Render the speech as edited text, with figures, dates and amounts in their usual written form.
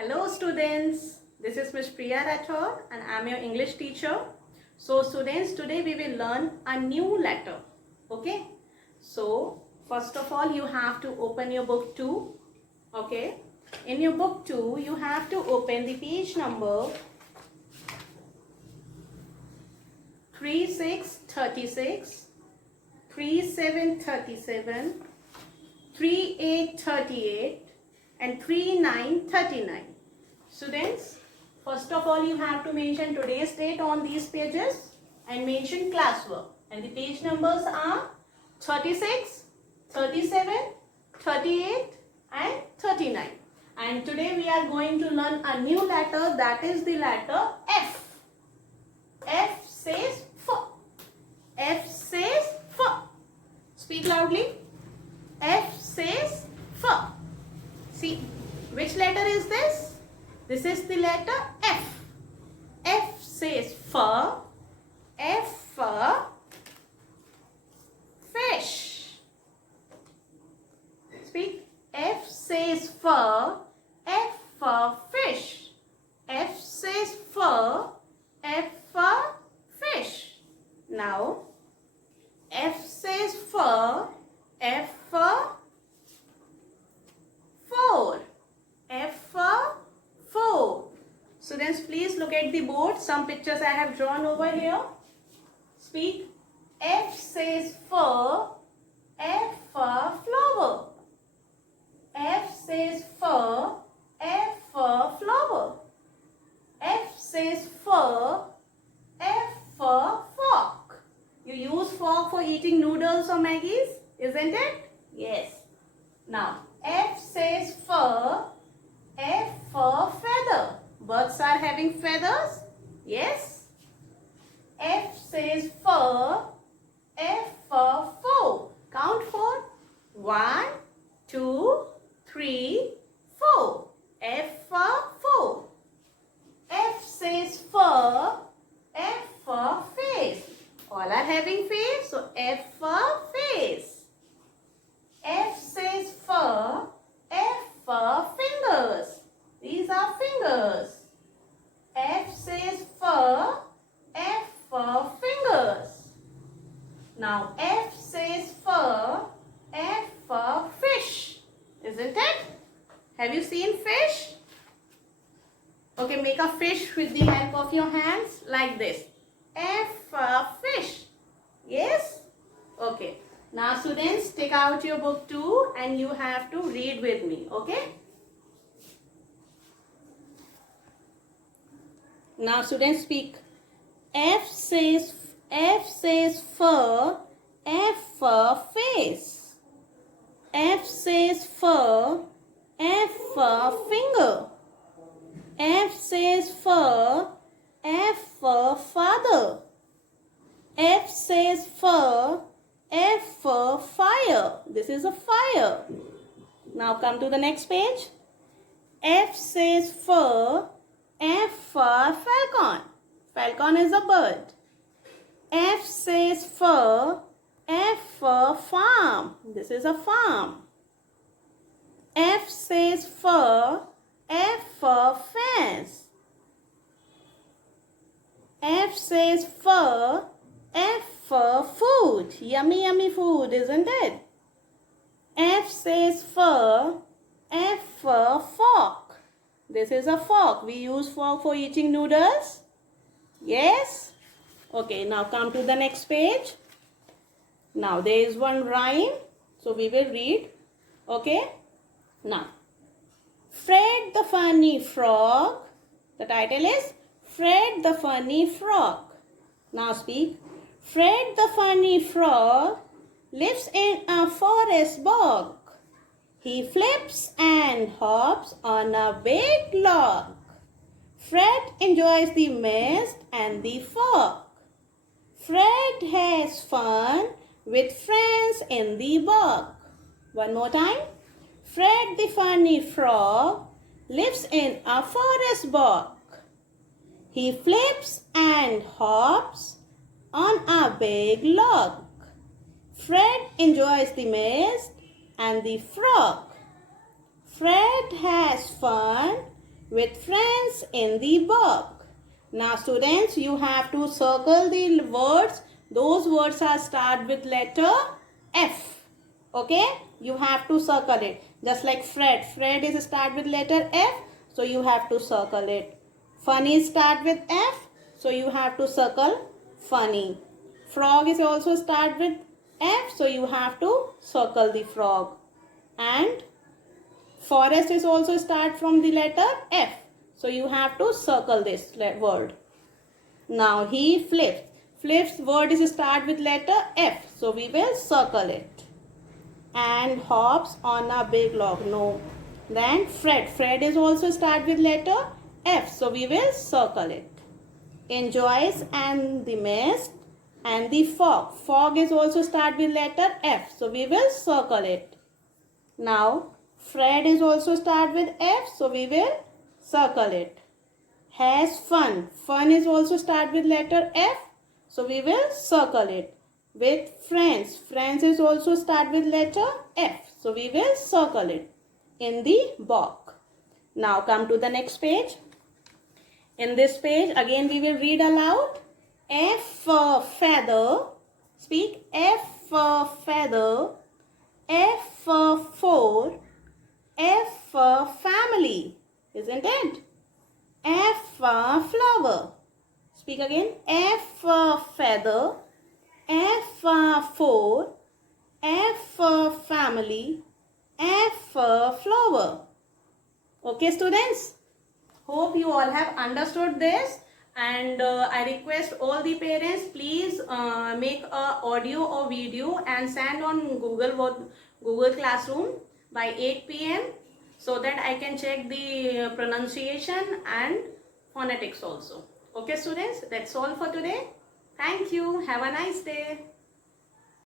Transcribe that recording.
Hello students, this is Ms. Priya Rathod and I am your English teacher. So students, today we will learn a new letter. Okay. So first of all you have to open your book 2. Okay. In your book 2 you have to open the page number 3636, 3737, 3838 and 3939. Students, first of all you have to mention today's date on these pages and mention classwork, and the page numbers are 36, 37, 38 and 39. And today we are going to learn a new letter, that is the letter F. F says F. F says F. Speak loudly. F says F. See, which letter is this? This is the letter F. F says F. F for fish. Speak. F says F. F for fish. F says F. F for fish. Now, F says F. F for 4. F for 4. Students, please look at the board. Some pictures I have drawn over here. Speak. F says F. F for flower. F says F. F for flower. F says F. F for fork. You use fork for eating noodles or Maggies, isn't it? Yes. Now, F says F. F for feather. Birds are having feathers? Yes. F says F. F for 4. Count 4. 1, 2, 3, 4. F for 4. F says F. F for face. All are having face, so F for face. F says F. F for fingers. These are fingers. F says F. F for fingers. Now F says F. F for fish. Isn't it? Have you seen fish? Okay, make a fish with the help of your hands like this. F for fish. Yes? Okay. Now students, take out your book 2 and you have to read with me. Okay? Now students, speak. F says F. F for face. F says F. F for finger. F says F. F for father. F says F. F for fire. This is a fire. Now come to the next page. F says F. F for falcon. Falcon is a bird. F says F. F for farm. This is a farm. F says F. F for fence. F says F. F for food. Yummy, yummy food, isn't it? F says F. F for fork. This is a fork. We use fork for eating noodles. Yes? Okay, now come to the next page. Now there is one rhyme. So we will read. Okay? Now, Fred the funny frog. The title is Fred the funny frog. Now speak. Fred the funny frog lives in a forest bog. He flips and hops on a big log. Fred enjoys the mist and the fog. Fred has fun with friends in the bog. One more time. Fred the funny frog lives in a forest bog. He flips and hops on a big log. Fred enjoys the mist and the frog. Fred has fun with friends in the park. Now students, you have to circle the words. Those words are start with letter F. Okay, you have to circle it. Just like Fred. Fred is start with letter F. So you have to circle it. Funny start with F. So you have to circle funny. Frog is also start with F. So you have to circle the frog. And forest is also start from the letter F. So you have to circle this word. Now he flips. Flips word is start with letter F. So we will circle it. And hops on a big log. No. Then Fred. Fred is also start with letter F. So we will circle it. Enjoys and the mist and the fog. Fog is also start with letter F. So we will circle it. Now Fred is also start with F. So we will circle it. Has fun. Fun is also start with letter F. So we will circle it. With friends. Friends is also start with letter F. So we will circle it in the box. Now come to the next page. In this page again we will read aloud. F for feather. Speak. F for feather. F for four. F for family. Isn't it? F for flower. Speak again. F for feather. F for four. F for family. F for flower. Okay students. Hope you all have understood this. And I request all the parents, please make a audio or video and send on Google Classroom by 8 p.m. so that I can check the pronunciation and phonetics also. Okay students, that's all for today. Thank you. Have a nice day.